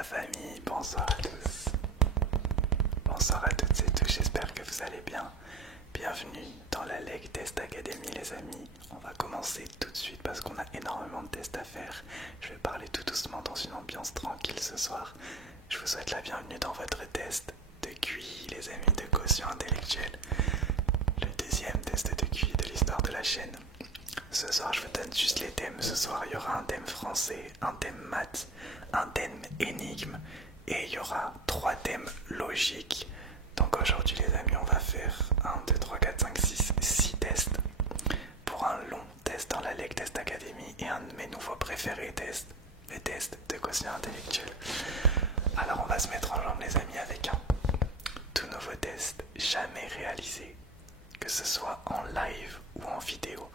la famille, bonsoir à tous. Bonsoir à toutes et tous, j'espère que vous allez bien. Bienvenue dans la Lake Test Academy les amis. On va commencer tout de suite parce qu'on a énormément de tests à faire. Je vais parler tout doucement dans une ambiance tranquille ce soir. Je vous souhaite la bienvenue dans votre test de QI les amis, de quotient intellectuel. Le deuxième test de QI de l'histoire de la chaîne. Ce soir je vous donne juste les thèmes. Ce soir il y aura un thème français, un thème maths, un thème énigme et il y aura 3 thèmes logiques. Donc aujourd'hui les amis on va faire 1, 2, 3, 4, 5, 6 tests pour un long test dans la Lake Test Academy et un de mes nouveaux préférés tests, les tests de quotient intellectuel. Alors on va se mettre en jambe les amis avec un tout nouveau test jamais réalisé, que ce soit en live ou en vidéo.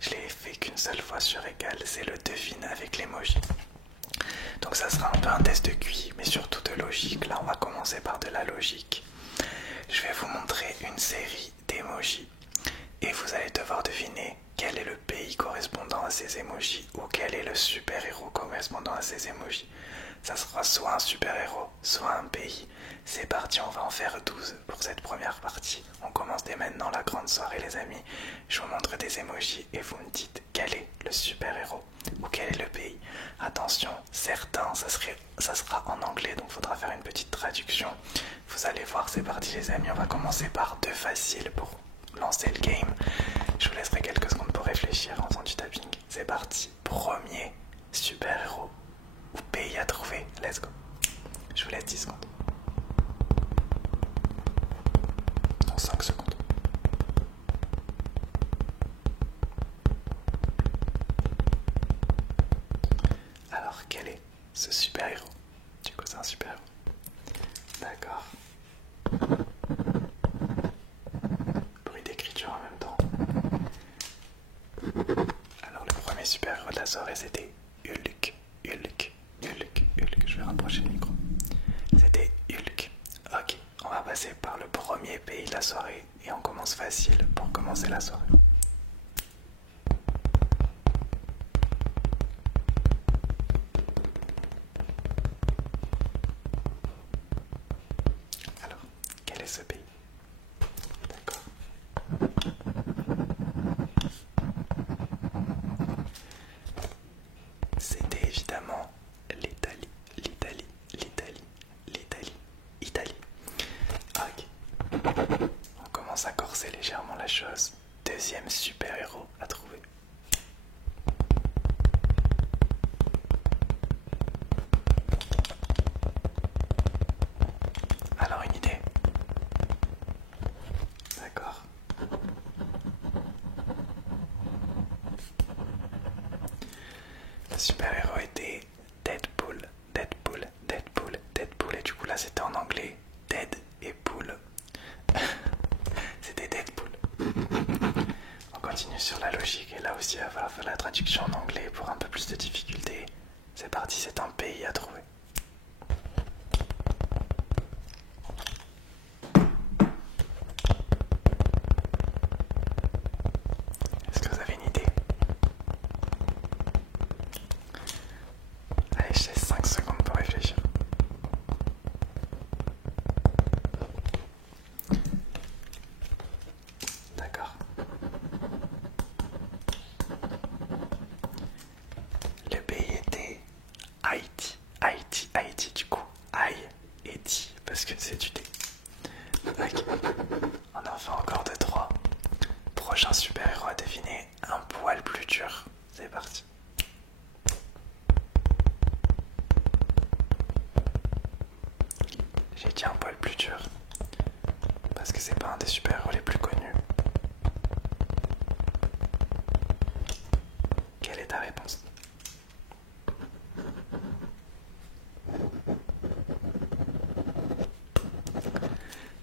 Je l'ai fait qu'une seule fois sur Égal, c'est le devine avec l'emoji. Donc ça sera un peu un test de QI, mais surtout de logique. Là on va commencer par de la logique. Je vais vous montrer une série d'émojis et vous allez devoir deviner quel est le pays correspondant à ces émojis ou quel est le super-héros correspondant à ces émojis. Ça sera soit un super-héros, soit un pays. C'est parti, on va en faire 12 pour cette première partie. On commence dès maintenant la grande soirée les amis. Je vous montre des émojis et vous me dites quel est le super-héros ou quel est le pays. Attention, certains ça sera en anglais donc il faudra faire une petite traduction. Vous allez voir, c'est parti les amis, on va commencer par 2 faciles pour lancer le game. Je vous laisserai quelques secondes pour réfléchir en faisant du tapping. C'est parti, premier super-héros ou pays à trouver, let's go. Je vous laisse 10 secondes. Dans 5 secondes. Alors quel est ce super-héros? Du coup c'est un super-héros. D'accord. Bruit d'écriture en même temps. Alors le premier super-héros de la soirée c'était Hulk. Je vais rapprocher le micro. C'était Hulk. Ok, on va passer par le premier pays de la soirée et on commence facile pour commencer la soirée. Alors, quel est ce pays? D'accord. C'était évidemment l'Italie. Italie. Ok. On commence à corser légèrement la chose. Deuxième super-héros à trouver. Alors une idée? D'accord. Le super-héros était Deadpool. Et du coup là c'était en anglais. Dead et Pool. C'était Deadpool. On continue sur la logique et là aussi il va falloir faire la traduction en anglais pour un peu plus de difficulté. C'est parti, c'est un pays à trouver. Est-ce que vous avez une idée? Allez, je laisse 5 secondes pour réfléchir. D'accord. Le pays était Haïti, du coup. Aïe et ti, parce que c'est du thé. Ok. On en fait encore 2-3. Prochain super-héros à deviner, un poil plus dur. C'est parti. J'ai dit un poil plus dur parce que c'est pas un des super-héros les plus connus. Quelle est ta réponse?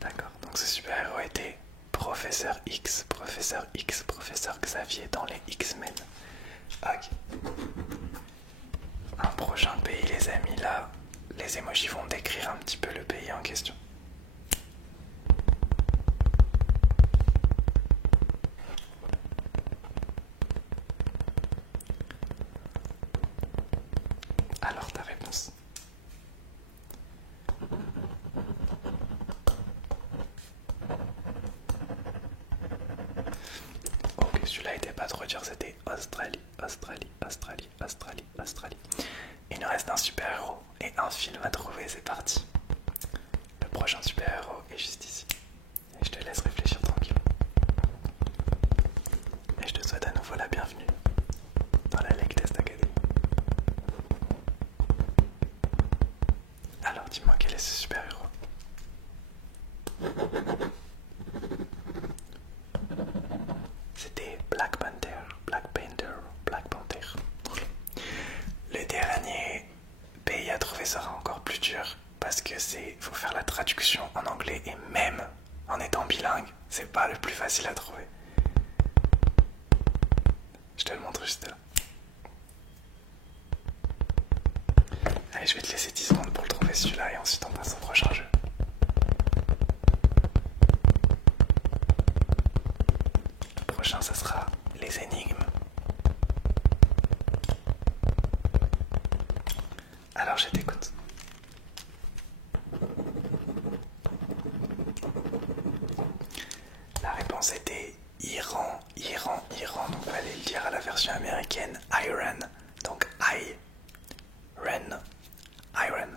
D'accord, donc ce super-héros était Professeur Xavier dans les X-Men. Ok. Un prochain pays les amis, là, les émojis vont décrire un petit peu le pays en question. Alors ta réponse? pas trop dur, c'était Australie, Australie, Australie, Australie, Australie. Il nous reste un super-héros et un film à trouver, c'est parti. Le prochain super-héros est juste ici. Et je te laisse réfléchir tranquille. Et je te souhaite à nouveau la bienvenue dans la Lake Test Academy. Alors dis-moi quel est ce super-héros? C'était Black Panther, Black Panther, Black Panther. Le dernier pays à trouver sera encore plus dur parce que faut faire la traduction en anglais et même en étant bilingue, c'est pas le plus facile à trouver. Je te le montre juste là. Allez, je vais te laisser 10 secondes pour le trouver celui-là et ensuite on passe au prochain jeu. Le prochain, ça sera les énigmes. Alors, je t'écoute. La réponse était Iran, Iran, Iran. Donc, il fallait le dire à la version américaine Iran. Donc, Iran. Iron.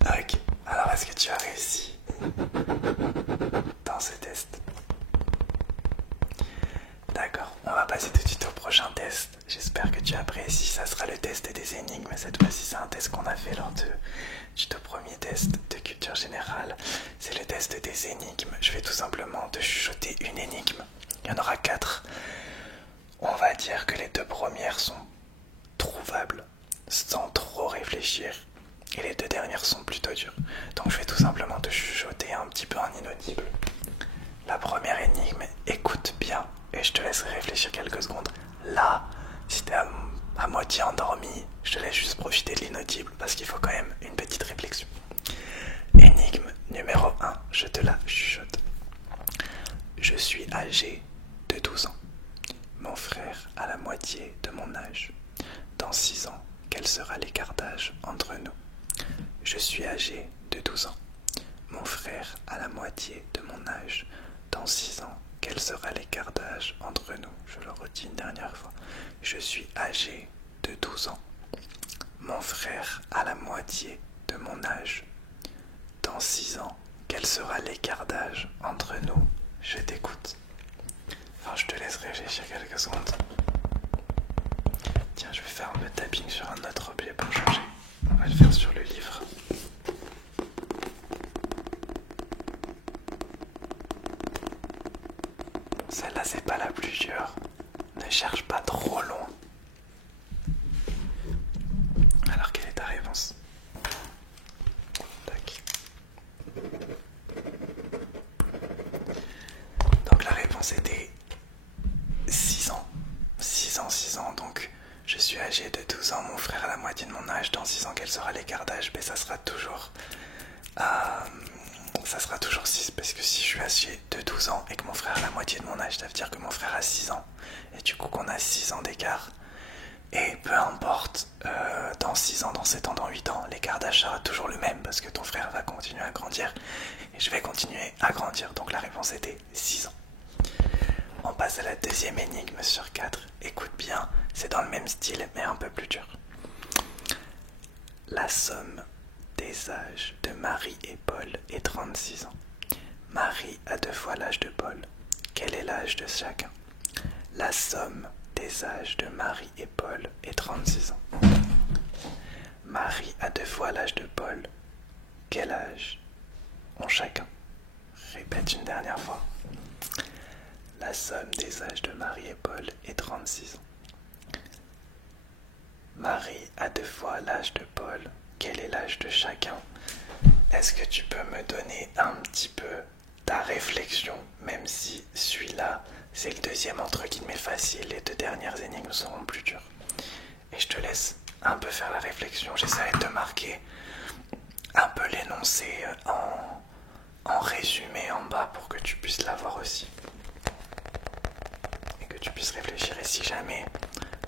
Ok, alors est-ce que tu as réussi dans ce test? D'accord, on va passer tout de suite au prochain test. J'espère que tu apprécies, ça sera le test des énigmes. Cette fois-ci, c'est un test qu'on a fait lors du tout premier test de culture générale. C'est le test des énigmes. Je vais tout simplement te chuchoter une énigme. Il y en aura 4. On va dire que les 2 premières sont trouvables sans trop réfléchir. Et les 2 dernières sont plutôt dures. Donc je vais tout simplement te chuchoter un petit peu en inaudible. La première énigme, écoute bien et je te laisserai réfléchir quelques secondes. Là, si t'es à moitié endormi, je te laisse juste profiter de l'inaudible parce qu'il faut quand même une petite réflexion. Énigme numéro 1, je te la chuchote. Je suis âgé de 12 ans. Mon frère a la moitié de mon âge. Dans 6 ans, quel sera l'écart d'âge entre nous? Je suis âgé de 12 ans. Mon frère a la moitié de mon âge. Dans 6 ans, quel sera l'écart d'âge entre nous? Je le redis une dernière fois. Je suis âgé de 12 ans. Mon frère a la moitié de mon âge. Dans 6 ans, quel sera l'écart d'âge entre nous? Je t'écoute. Enfin, je te laisse réfléchir quelques secondes. Tiens, je vais faire un peu de tapping sur un autre objet pour changer. On va le faire sur le livre. Celle-là, c'est pas la plus dure. Ne cherche pas trop loin. Alors, quelle est ta réponse? Tac. Donc, la réponse était 6 ans. 6 ans. Donc, je suis âgé de 12 ans. Mon frère a la moitié de mon âge. Dans 6 ans, quel sera l'écart d'âge? Ben, ça sera toujours 6, parce que si je suis âgé de 12 ans et que mon frère a la moitié de mon âge, ça veut dire que mon frère a 6 ans. Et du coup qu'on a 6 ans d'écart. Et peu importe, dans 6 ans, dans 7 ans, dans 8 ans, l'écart d'âge sera toujours le même parce que ton frère va continuer à grandir et je vais continuer à grandir. Donc la réponse était 6 ans. On passe à la deuxième énigme sur 4. Écoute bien, c'est dans le même style mais un peu plus dur. La somme des âges de Marie et Paul est 36 ans. Marie a 2 fois l'âge de Paul. Quel est l'âge de chacun? La somme des âges de Marie et Paul est 36 ans. Marie a 2 fois l'âge de Paul. Quel âge ont chacun? Répète une dernière fois. La somme des âges de Marie et Paul est 36 ans. Marie a 2 fois l'âge de Paul. Quel est l'âge de chacun? Est-ce que tu peux me donner un petit peu ta réflexion, même si celui-là, c'est le deuxième entre guillemets facile, les 2 dernières énigmes seront plus dures. Et je te laisse un peu faire la réflexion, j'essaierai de te marquer un peu l'énoncé en résumé en bas pour que tu puisses l'avoir aussi. Et que tu puisses réfléchir, et si jamais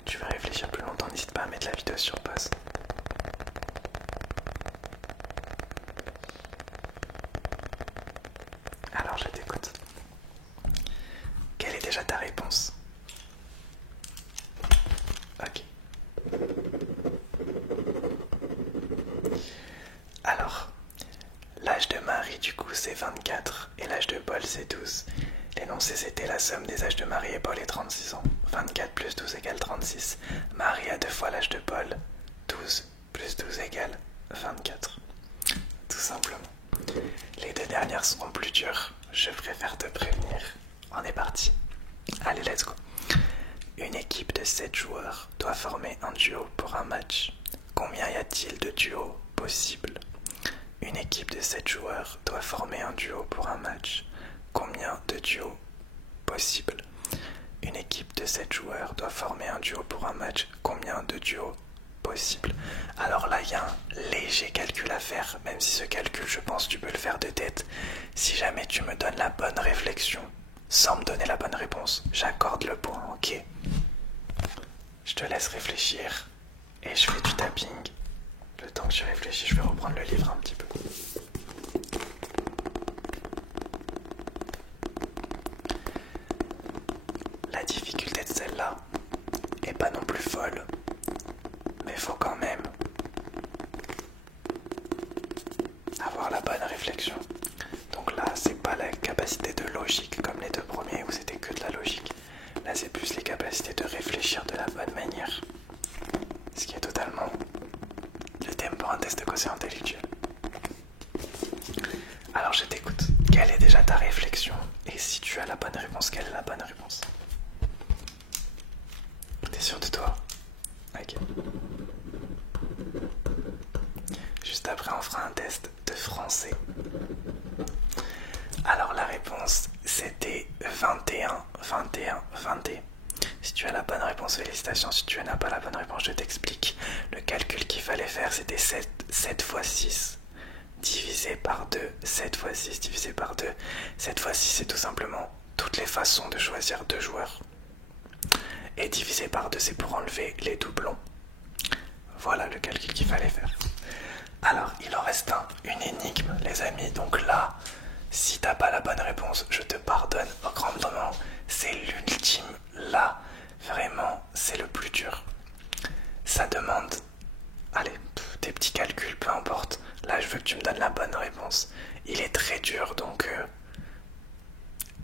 tu veux réfléchir plus longtemps, n'hésite pas à mettre la vidéo sur pause. Alors je t'écoute. Quelle est déjà ta réponse? Alors, l'âge de Marie du coup c'est 24 et l'âge de Paul c'est 12. L'énoncé c'était la somme des âges de Marie et Paul est 36 ans. 24 plus 12 égale 36. Marie a deux fois l'âge de Paul. 12 plus 12 égale 24. Tout simplement. Les deux dernières seront plus dures. Je préfère te prévenir. On est parti. Allez, let's go. Une équipe de 7 joueurs doit former un duo pour un match. Combien y a-t-il de duos possibles? Une équipe de 7 joueurs doit former un duo pour un match. Combien de duos possibles? Une équipe de 7 joueurs doit former un duo pour un match. Combien de duos possibles? Alors là, il y a un léger calcul à faire, même si ce calcul, je pense, tu peux le faire de tête. Si jamais tu me donnes la bonne réflexion, sans me donner la bonne réponse, j'accorde le point, ok? Je te laisse réfléchir et je fais du tapping. Le temps que je réfléchis, je vais reprendre le livre un petit peu. La difficulté de celle-là est pas non plus folle, mais faut quand même avoir la bonne réflexion. Donc là, c'est pas la capacité de logique comme les deux premiers où c'était que de la logique. Là, c'est plus les capacités de réfléchir de la bonne manière. Ce qui est totalement le thème pour un test de quotient intellectuel. Alors je t'écoute. Quelle est déjà ta réflexion? Et si tu as la bonne réponse, quelle est la bonne réponse? T'es sûr de toi? Ok. Juste après, on fera un test de français. Alors la réponse, c'était 21, 21, 21. Si tu as la bonne réponse, félicitations. Si tu n'as pas la bonne réponse, je t'explique. Le calcul qu'il fallait faire, c'était 7 fois 6 divisé par 2. 7 fois 6 divisé par 2. 7 fois 6, c'est tout simplement toutes les façons de choisir deux joueurs. Et divisé par 2, c'est pour enlever les doublons. Voilà le calcul qu'il fallait faire. Alors, il en reste une énigme, les amis. Donc là, si t'as pas la bonne réponse, je te pardonne grandement. C'est l'ultime. Là, vraiment, c'est le plus dur. Ça demande, allez, tes petits calculs, peu importe. Là, je veux que tu me donnes la bonne réponse. Il est très dur, donc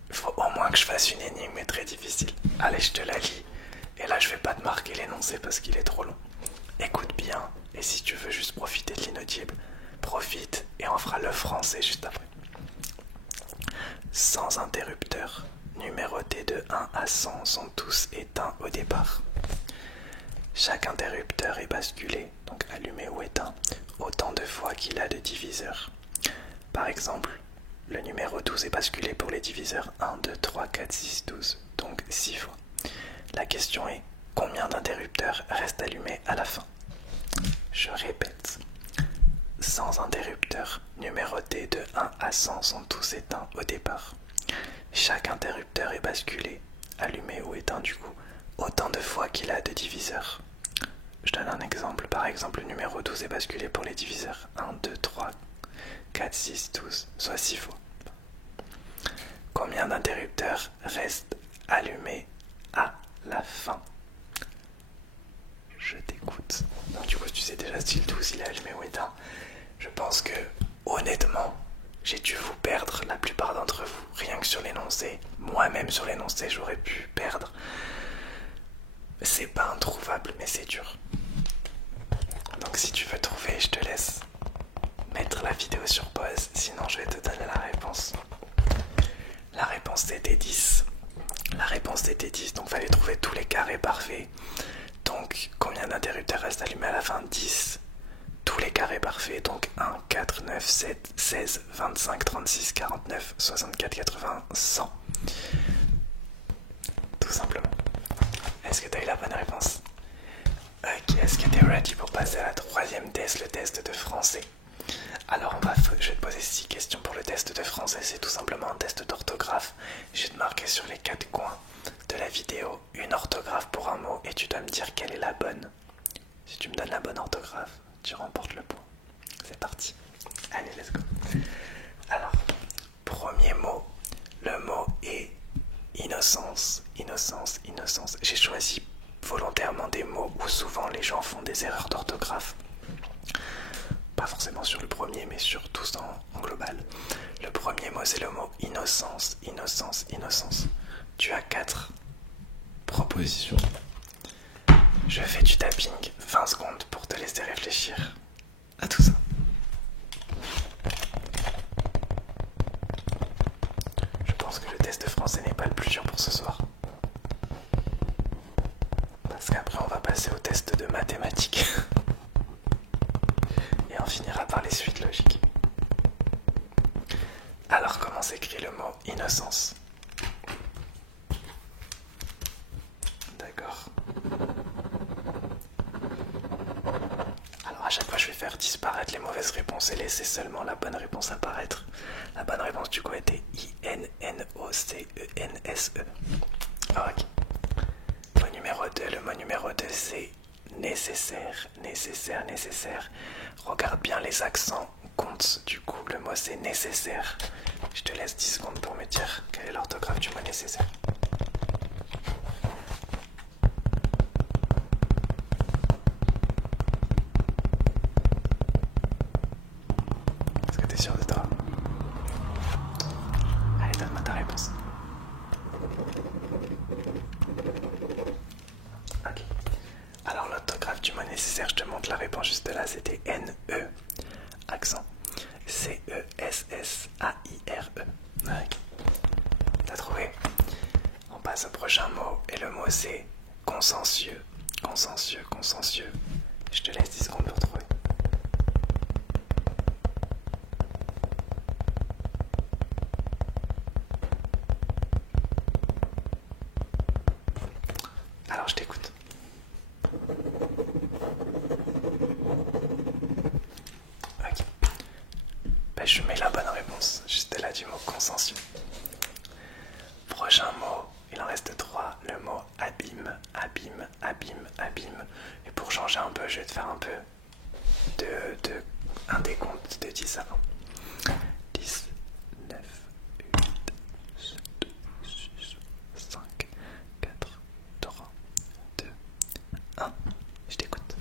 il faut au moins que je fasse une énigme très difficile. Allez, je te la lis. Et là, je vais pas te marquer l'énoncé parce qu'il est trop long. Écoute bien, et si tu veux juste profiter de l'inaudible, profite et on fera le français juste après. Sans interrupteur, numérotés de 1 à 100 sont tous éteints au départ. Chaque interrupteur est basculé, donc allumé ou éteint, autant de fois qu'il a de diviseurs. Par exemple, le numéro 12 est basculé pour les diviseurs 1, 2, 3, 4, 6, 12, donc 6 fois. La question est, combien d'interrupteurs restent allumés à la fin? Je répète, sans interrupteur, numérotés de 1 à 100 sont tous éteints au départ. Chaque interrupteur est basculé, allumé ou éteint du coup, autant de fois qu'il a de diviseurs. Je donne un exemple, par exemple le numéro 12 est basculé pour les diviseurs 1, 2, 3, 4, 6, 12, soit 6 fois. Combien d'interrupteurs restent allumés à la fin? Je t'écoute. Donc du coup tu sais déjà si le 12 il est allumé ou éteint. Je pense que honnêtement j'ai dû vous perdre la plupart d'entre vous. Rien que sur l'énoncé. Moi-même sur l'énoncé j'aurais pu perdre. C'est pas introuvable mais c'est dur. Donc si tu veux trouver, je te laisse mettre la vidéo sur pause. Sinon je vais te donner la réponse. La réponse c'était 10. La réponse était 10, donc fallait trouver tous les carrés parfaits. Donc combien d'interrupteurs restent allumés à la fin? 10. Tous les carrés parfaits, donc 1, 4, 9, 7, 16, 25, 36, 49, 64, 80, 100. Tout simplement. Est-ce que tu as eu la bonne réponse? Ok, est-ce que tu es ready pour passer à la troisième test, le test de français? Alors je vais te poser 6 questions pour le test de français, c'est tout simplement un test d'orthographe. Je vais te marquer sur les 4 coins de la vidéo une orthographe pour un mot et tu dois me dire quelle est la bonne. Si tu me donnes la bonne orthographe, tu remportes le point. C'est parti. Allez, let's go. Alors, premier mot, le mot est innocence, innocence, innocence. J'ai choisi volontairement des mots où souvent les gens font des erreurs d'orthographe pas forcément sur le premier, mais sur tous en global. Le premier mot, c'est le mot innocence, innocence, innocence. Tu as 4 propositions. Je fais du tapping 20 secondes pour te laisser réfléchir à tout ça. Je pense que le test de français n'est pas le plus dur pour ce soir. Parce qu'après on va passer au test de mathématiques. Et on finira par les suites logiques. Alors comment s'écrit le mot innocence? D'accord. Alors à chaque fois je vais faire disparaître les mauvaises réponses et laisser seulement la bonne réponse apparaître. La bonne réponse du coup était I-N-N-O-C-E-N-S-E. Ok. Mot numéro 2, le mot numéro 2 c'est nécessaire, nécessaire, nécessaire. Regarde bien les accents, compte du coup, le mot c'est nécessaire. Je te laisse 10 secondes pour me dire quelle est l'orthographe du mot nécessaire. Est-ce que tu es sûr de toi? Allez, donne-moi ta réponse. Ok. Alors l'orthographe du mot nécessaire, je te montre la réponse juste là, c'était N-E, accent, C-E-S-S-A-I-R-E. Ok. T'as trouvé? On passe au prochain mot, et le mot c'est consensueux, consensueux, consensueux. Je te laisse 10 secondes pour trouver. Alors je t'écoute. Ok. Ben, je mets la bonne réponse, juste là du mot consensueux. Prochain mot, il en reste 3, le mot abîme, abîme, abîme, abîme. Et pour changer un peu, je vais te faire un peu un décompte de 10 avant. 10, 9, 8, 7, 6, 5, 4, 3, 2, 1. Je t'écoute.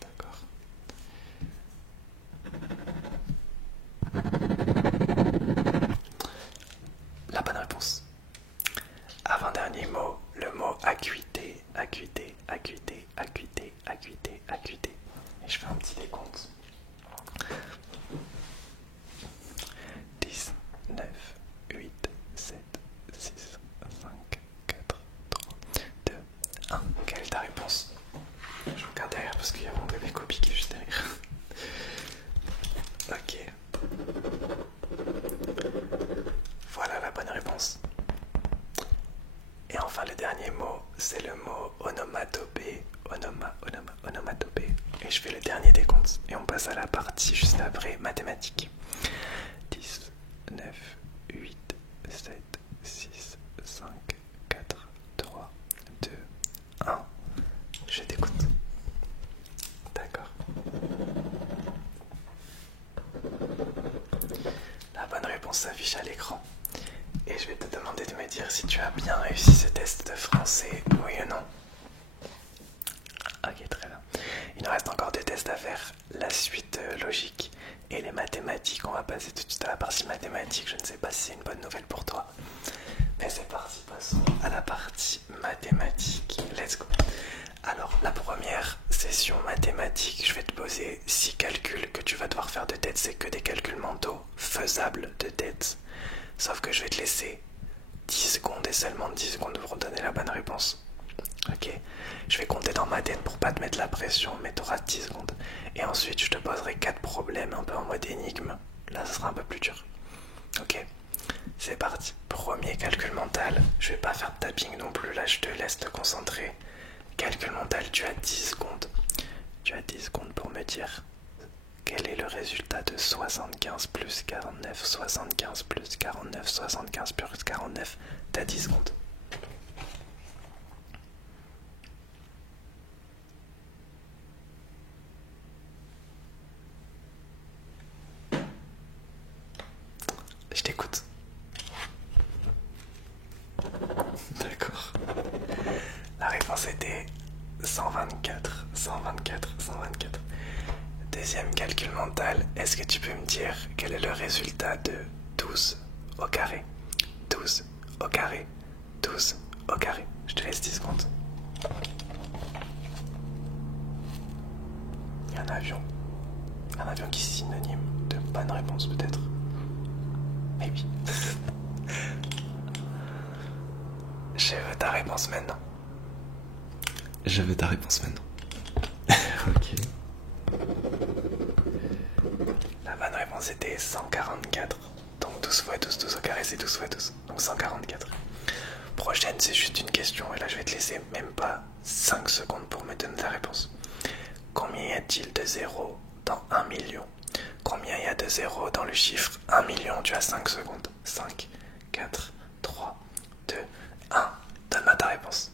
D'accord. La bonne réponse. Avant-dernier mot, le mot acuité, acuité, acuité, acuité, acuité, acuité. Et je fais un petit décompte. 10, 9, 8, 7, 6, 5, 4, 3, 2, 1. Quelle est ta réponse? Je regarde derrière parce qu'il y a mon bébé copie qui est juste derrière. Ok. Voilà la bonne réponse. Et enfin le dernier mot, c'est le mot onomatopée, onomatopée. Et je fais le dernier décompte et on passe à la partie juste après, mathématiques. 10, 9, 8, 7, 6, 5, 4, 3, 2, 1. Je t'écoute. D'accord. La bonne réponse s'affiche à l'écran. Et je vais te demander de me dire si tu as bien réussi ce test de français, oui ou non. Ok, très bien. Il nous reste encore 2 tests à faire. La suite logique et les mathématiques. On va passer tout de suite à la partie mathématiques. Je ne sais pas si c'est une bonne nouvelle pour toi. Mais c'est parti, passons à la partie mathématiques. Let's go. Alors, la première session mathématique, je vais te poser 6 calculs que tu vas devoir faire de tête. C'est que des calculs mentaux faisables de tête. Sauf que je vais te laisser 10 secondes et seulement 10 secondes pour donner la bonne réponse. Ok, je vais compter dans ma tête pour pas te mettre la pression, mais tu auras 10 secondes. Et ensuite, je te poserai 4 problèmes un peu en mode énigme. Là, ça sera un peu plus dur. Ok, c'est parti. Premier calcul mental. Je vais pas faire de tapping non plus. Là, je te laisse te concentrer. Calcul mental, tu as 10 secondes. Tu as 10 secondes pour me dire quel est le résultat de 75 plus 49, 75 plus 49, 75 plus 49. T'as 10 secondes. Je t'écoute. D'accord. La réponse était 124, 124, 124. deuxième calcul mental, est-ce que tu peux me dire quel est le résultat de 12 au carré? 12 au carré, 12 au carré. Je te laisse 10 secondes. Il y a un avion. Un avion qui est synonyme de bonne réponse peut-être. Mais oui. Je veux ta réponse maintenant. Je veux ta réponse maintenant. Ok. La bonne réponse était 144. Donc 12 fois 12, 12 au carré c'est 12 fois 12. Donc 144. Prochaine c'est juste une question et là je vais te laisser même pas 5 secondes pour me donner ta réponse. Combien y a-t-il de zéros dans 1 million? Combien y a de zéros dans le chiffre 1 million? Tu as 5 secondes. 5, 4, 3, 2, 1. Donne-moi ta réponse.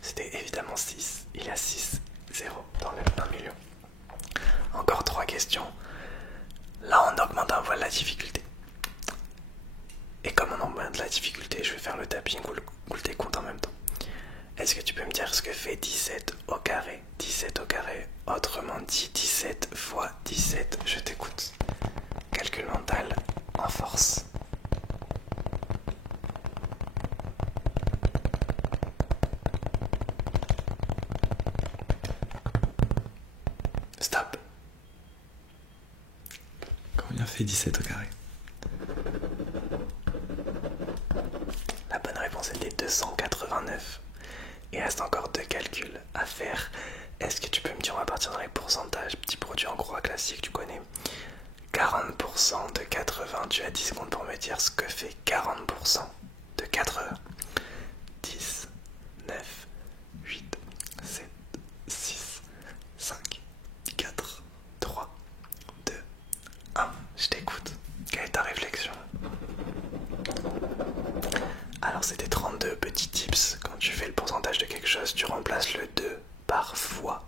C'était évidemment 6. Il y a 6 zéros dans le 1 million. Encore 3 questions. Là on augmente un poil la difficulté. Et comme on augmente la difficulté, je vais faire le tapping ou le décompte en même temps. Est-ce que tu peux me dire ce que fait 17 au carré? 17 au carré, autrement dit 17 fois 17. Je t'écoute. Calcul mental en force. Stop. Combien fait 17 au carré? La bonne réponse était 289. Il reste encore 2 calculs à faire. Est-ce que tu peux me dire, on va partir dans les pourcentages, petit produit en croix classique, tu connais. 40% de 80, tu as 10 secondes pour me dire ce que fait 40% de 80. 10, 9, 8, 7, 6, 5, 4, 3, 2, 1. Je t'écoute. Quelle est ta réflexion? Alors c'était 32 petits tips. Quand tu fais le pourcentage de quelque chose, tu remplaces le 2 par fois.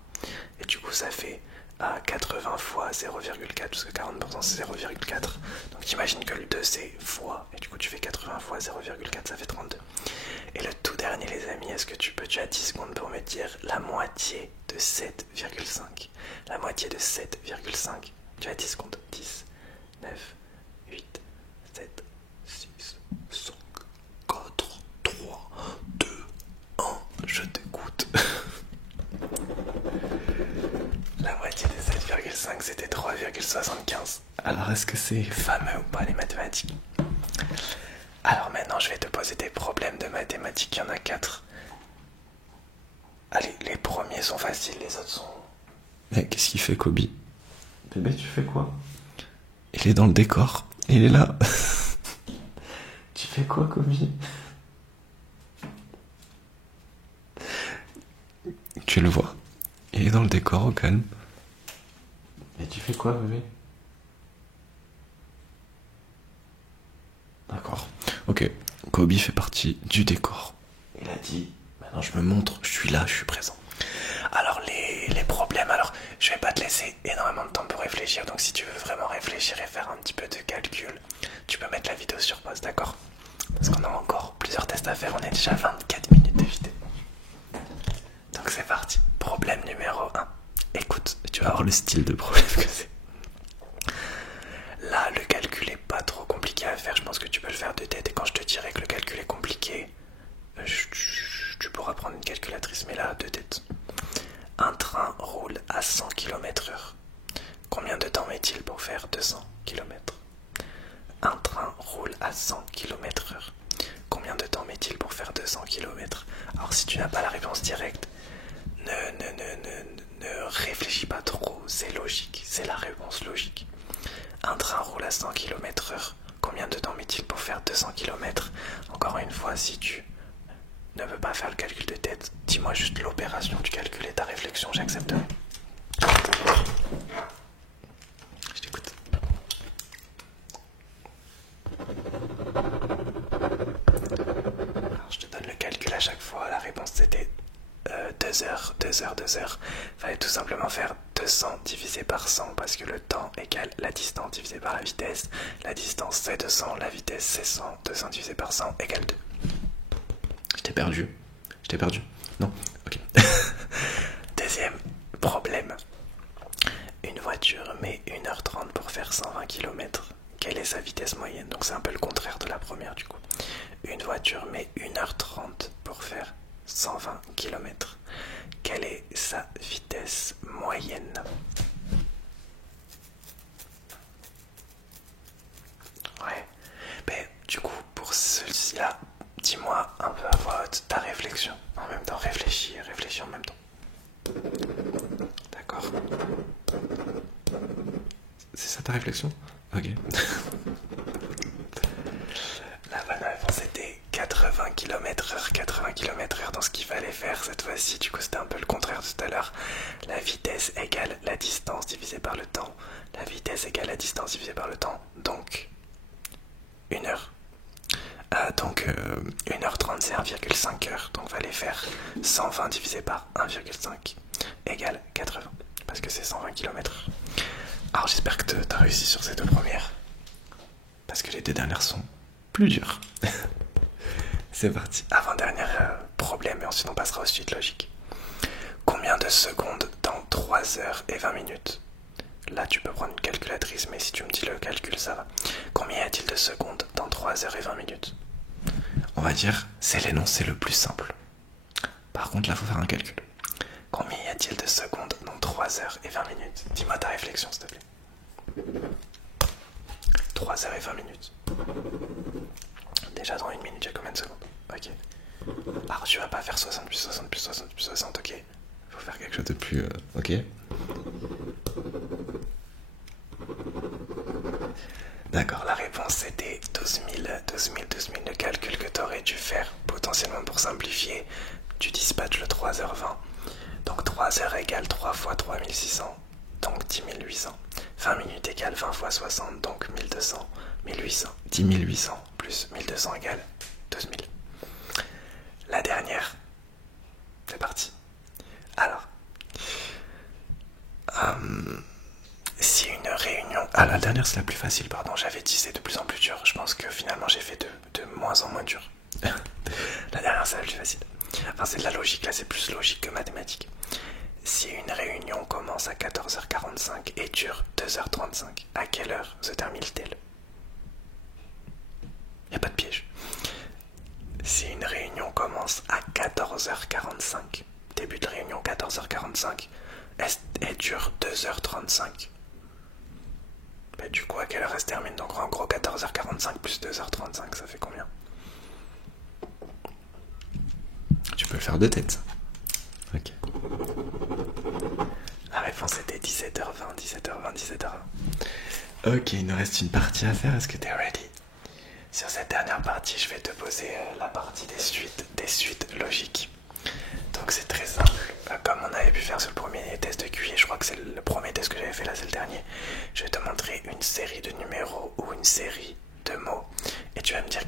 Et du coup ça fait 80 fois 0,4 parce que 40% c'est 0,4. Donc t'imagines que le 2 c'est fois. Et du coup tu fais 80 fois 0,4, ça fait 32. Et le tout dernier les amis, est-ce que tu as 10 secondes pour me dire la moitié de 7,5? La moitié de 7,5. Tu as 10 secondes. 10, 9, 8, 7, 6, 5, 4, 3, 2, 1. Je t'écoute. La moitié de 7,5 c'était 3,75. Alors est-ce que c'est Fameux ou pas les mathématiques? Alors maintenant je vais te poser des problèmes de mathématiques, il y en a 4. Allez, les premiers sont faciles, les autres sont... Mais qu'est-ce qu'il fait, Kobe? Bébé, tu fais quoi? Il est dans le décor. Il est là. Tu fais quoi, Kobe? Tu le vois. Il est dans le décor, au calme. Et tu fais quoi, bébé? D'accord. Ok. Kobe fait partie du décor. Il a dit, maintenant je me montre, je suis là, je suis présent. Alors les problèmes, alors je vais pas te laisser énormément de temps pour réfléchir, donc si tu veux vraiment réfléchir et faire un petit peu de calcul, tu peux mettre la vidéo sur pause, d'accord? Parce qu'on a encore plusieurs tests à faire, on est déjà à 24 minutes de vidéo. Donc c'est parti, problème numéro 1. Écoute, tu vas voir le style de problème que c'est. Là, le calcul est pas trop compliqué à faire, je pense que tu peux le faire de tête, et quand je te dirai que le calcul est compliqué, tu pourras prendre une calculatrice, mais là, de tête. Un train roule à 100 km/h. Combien de temps met-il pour faire 200 km? Un train roule à 100 km/h. Combien de temps met-il pour faire 200 km? Alors si tu n'as pas la réponse directe, ne réfléchis pas trop, c'est logique, c'est la réponse logique. Un train roule à 100 km/h. Combien de temps met-il pour faire 200 km? Encore une fois, si tu ne veux pas faire le calcul de tête, dis-moi juste l'opération du calcul et ta réflexion, j'accepterai. Je t'écoute. Alors, je te donne le calcul à chaque fois. La réponse c'était 2 heures, 2 heures, 2 heures. Fallait tout simplement faire 200 divisé par 100 parce que le temps égale la distance divisé par la vitesse. La distance c'est 200, la vitesse c'est 100. 200 divisé par 100 égale 2. Je t'ai perdu. Non, ok. quelle est sa vitesse moyenne? Ouais. Ben, du coup, pour ceci-là, dis-moi un peu à voix haute ta réflexion. En même temps, réfléchis en même temps. D'accord. C'est ça ta réflexion? Ok. La bonne réponse était 80 km/h. 80 km/h dans ce qu'il fallait faire cette fois-ci. Du coup, c'était un peu le contraire de tout à l'heure. La vitesse égale la distance divisée par le temps. La vitesse égale la distance divisée par le temps. Donc, 1 heure. Donc 1h30 c'est 1,5 heures. Donc fallait faire 120 divisé par 1,5 égale 80. Parce que c'est 120 km. Alors j'espère que t'as réussi sur ces deux premières. Parce que les deux dernières sont plus dures. C'est parti. Avant-dernier problème et ensuite on passera aux suites logiques. Combien de secondes dans 3 heures et 20 minutes? Là tu peux prendre une calculatrice, mais si tu me dis le calcul ça va. Combien y a-t-il de secondes dans 3 heures et 20 minutes? On va dire c'est l'énoncé le plus simple. Par contre là faut faire un calcul. Combien y a-t-il de secondes dans 3 heures et 20 minutes? Dis-moi ta réflexion s'il te plaît. 3 heures et 20 minutes. Déjà dans 1 minute, il y a combien de secondes? Ok. Alors tu vas pas faire 60 plus 60 plus 60 plus 60, ok. Faut faire quelque chose de plus... ok. D'accord, la réponse c'était 12 000. Le calcul que tu aurais dû faire potentiellement pour simplifier, tu dispatches le 3h20. Donc 3 heures égale 3 fois 3600, donc 10 800. 20 minutes égale 20 fois 60, donc 1200. 1800. 10 800 plus 1200 égale 12 000. La dernière, c'est parti. Alors, si une réunion... Ah, la dernière c'est la plus facile, pardon, j'avais dit c'est de plus en plus dur. Je pense que finalement j'ai fait de moins en moins dur. La dernière c'est la plus facile. Enfin c'est de la logique, là c'est plus logique que mathématique. Si une réunion commence à 14h45 et dure 2h35, à quelle heure se termine-t-elle? Y a pas de piège. Si une réunion commence à 14h45, début de réunion 14h45, elle dure 2h35. Bah, du coup, à quelle heure elle se termine? Donc en gros 14h45 plus 2h35, ça fait combien? Tu peux le faire de tête. Ok. La réponse était 17h20, 17h20, 17h20. Ok, il nous reste une partie à faire. Est-ce que t'es ready? Sur cette dernière partie, je vais te poser la partie des suites logiques. Donc c'est très simple. Comme on avait pu faire sur le premier test de QI, je crois que c'est le premier test que j'avais fait là, c'est le dernier. Je vais te montrer une série de numéros ou une série de mots et tu vas me dire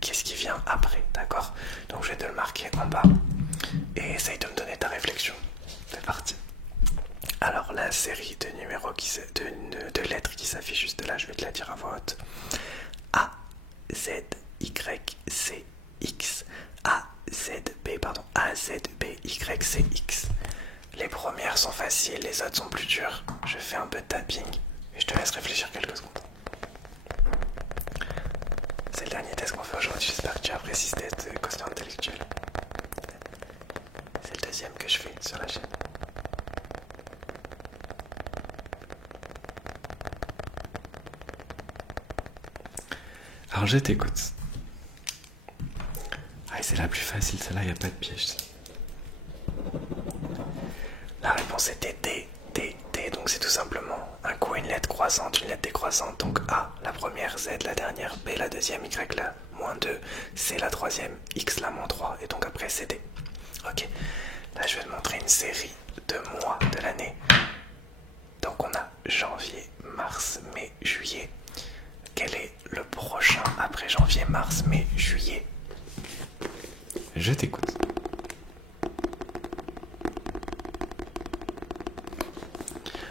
qu'est-ce qui vient après, d'accord? Donc je vais te le marquer en bas et essaye de me donner ta réflexion. C'est parti. Alors la série de numéros de lettres qui s'affiche juste là, je vais te la dire à voix haute. A, Z, Y, C, X. A, Z, B, Y, C, X. Les premières sont faciles, les autres sont plus dures. Je fais un peu de tapping et je te laisse réfléchir quelques secondes. C'est le dernier test qu'on fait aujourd'hui, j'espère que tu apprécies ce test de quotient intellectuel. C'est le deuxième que je fais sur la chaîne. Alors je t'écoute. Ah, c'est la plus facile, celle-là, il n'y a pas de piège. La réponse était D. Donc c'est tout simplement un coup une lettre croissante, une lettre décroissante. Donc A la première, Z la dernière, B la deuxième, Y la -2, C la troisième, X la -3 et donc après c'est D. Ok, là je vais te montrer une série de mois de l'année. Donc on a janvier, mars, mai, juillet. Quel est le prochain après janvier, mars, mai, juillet? Je t'écoute.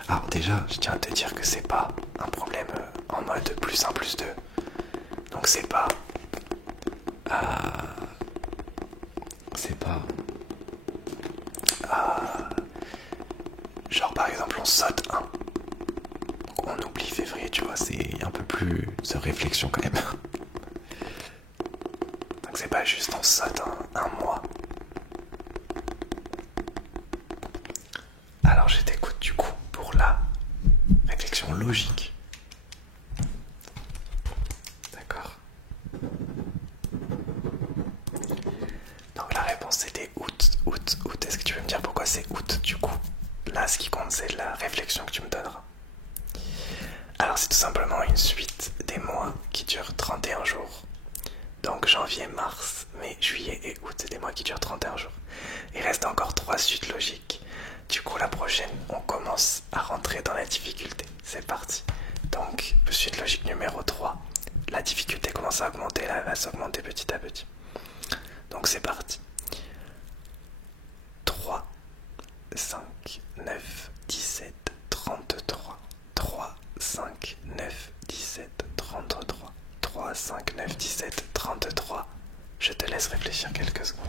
Alors déjà, je tiens à te dire que c'est pas un problème en mode plus 1 plus 2. Donc c'est pas... C'est pas... genre par exemple on saute un. On oublie février, tu vois, C'est un peu plus de réflexion quand même. donc c'est pas juste on saute un mois. logique. D'accord. Donc la réponse c'était août, août, août. Est-ce que tu veux me dire pourquoi c'est août du coup? Là, ce qui compte, c'est la réflexion que tu me donneras. Alors, c'est tout simplement une suite des mois qui durent 31 jours. Donc, janvier, mars, mai, juillet et août, c'est des mois qui durent 31 jours. Il reste encore 3 suites logiques. Du coup, la prochaine, on commence à rentrer dans la difficulté. C'est parti. Donc, suite logique numéro 3. La difficulté commence à augmenter, là, elle va s'augmenter petit à petit. Donc, c'est parti. 3, 5, 9, 17, 33. 3, 5, 9, 17, 33. 3, 5, 9, 17, 33. Je te laisse réfléchir quelques secondes.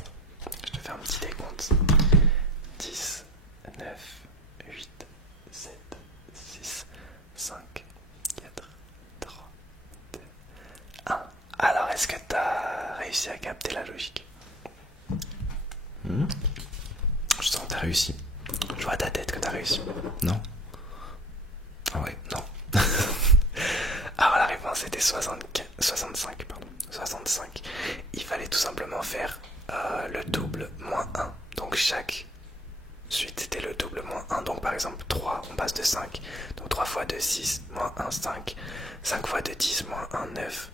Je te fais un petit décompte. 10, 9, 8, 7, 6, 5, 4, 3, 2, 1. Alors, est-ce que tu as réussi à capter la logique? Je sens que t'as réussi. Je vois à ta tête que tu as réussi. Non? Ah ouais, non. Alors la réponse était 65, pardon. 65. Il fallait tout simplement faire le double moins 1. Donc chaque suite c'était le double moins 1. Donc par exemple 3, on passe de 5. Donc 3 fois 2, 6, moins 1, 5. 5 fois 2, 10, moins 1, 9.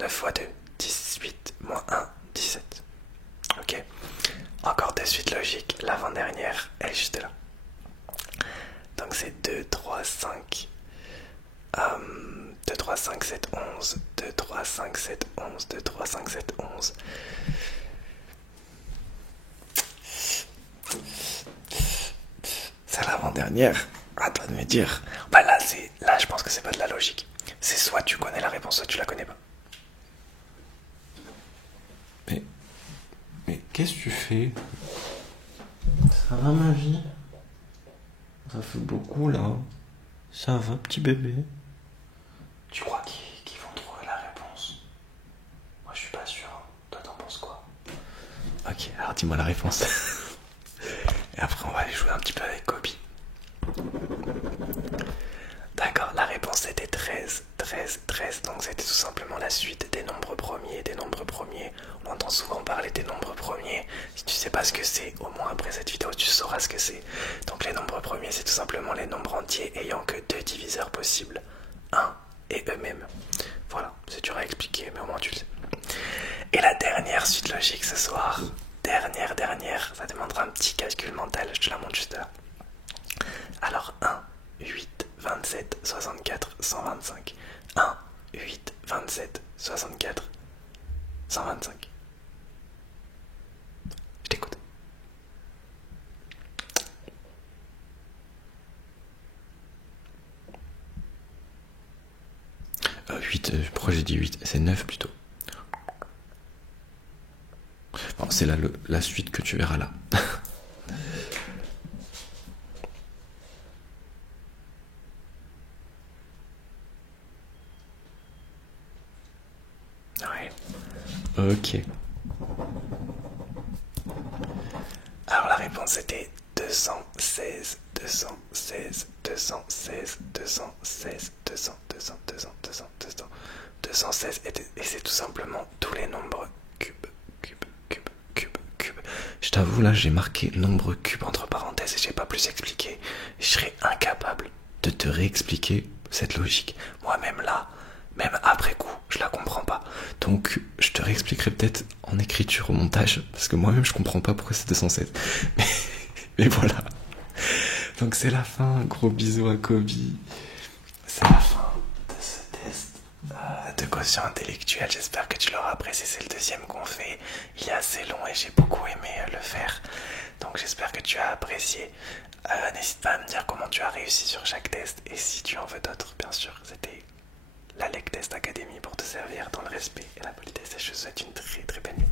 9 fois 2, 18, moins 1, 17. Ok. Encore deux suites logiques. L'avant-dernière, elle est juste là. Donc c'est 2, 3, 5. 2, 3, 5, 7, 11. 2, 3, 5, 7, 11. 2, 3, 5, 7, 11. C'est l'avant-dernière. À toi de me dire. Bah là je pense que c'est pas de la logique. C'est soit tu connais la réponse, soit tu la connais pas. Mais qu'est-ce que tu fais? Ça va ma vie? Ça fait beaucoup là. Ça va petit bébé? Tu crois qu'ils vont trouver la réponse? Moi je suis pas sûr. Toi t'en penses quoi? Ok, alors dis-moi la réponse. Et après on va aller jouer un petit peu avec Kobe. D'accord, la réponse était 13, 13, 13. Donc c'était tout simplement la suite des nombres premiers, des nombres premiers. On entend souvent parler des nombres premiers. Si tu sais pas ce que c'est, au moins après cette vidéo tu sauras ce que c'est. Donc les nombres premiers c'est tout simplement les nombres entiers ayant que deux diviseurs possibles. 1 et eux-mêmes. Voilà, c'est dur à expliquer mais au moins tu le sais. Et la dernière suite logique ce soir, dernière, ça demandera un petit calcul mental, je te la montre juste là. Alors 1, 8, 27, 64, 125. 1, 8, 27, 64, 125. Je t'écoute. 8, pourquoi j'ai dit 8? C'est 9 plutôt. Bon, c'est la suite que tu verras là. Ouais. Ok. Alors la réponse était 216, 216, 216, 216, 200, 200, 200, 200, 200, 216 et c'est tout simplement tous les nombres cubes. Je t'avoue là j'ai marqué nombre cube entre parenthèses et j'ai pas plus expliqué. Je serais incapable de te réexpliquer cette logique. Moi-même là, même après coup, je la comprends pas. Donc je te réexpliquerai peut-être en écriture au montage, parce que moi-même je comprends pas pourquoi c'est 216. Mais voilà. Donc c'est la fin, gros bisous à Kobe. C'est la fin de ce test de quotient intellectuel. J'espère que tu l'auras apprécié. C'est le deuxième qu'on fait. Il est assez long et j'ai beaucoup aimé le faire. Donc j'espère que tu as apprécié. N'hésite pas à me dire comment tu as réussi sur chaque test. Et si tu en veux d'autres, bien sûr, c'était la Leg Test Academy pour te servir dans le respect et la politesse. Et je te souhaite une très très belle nuit.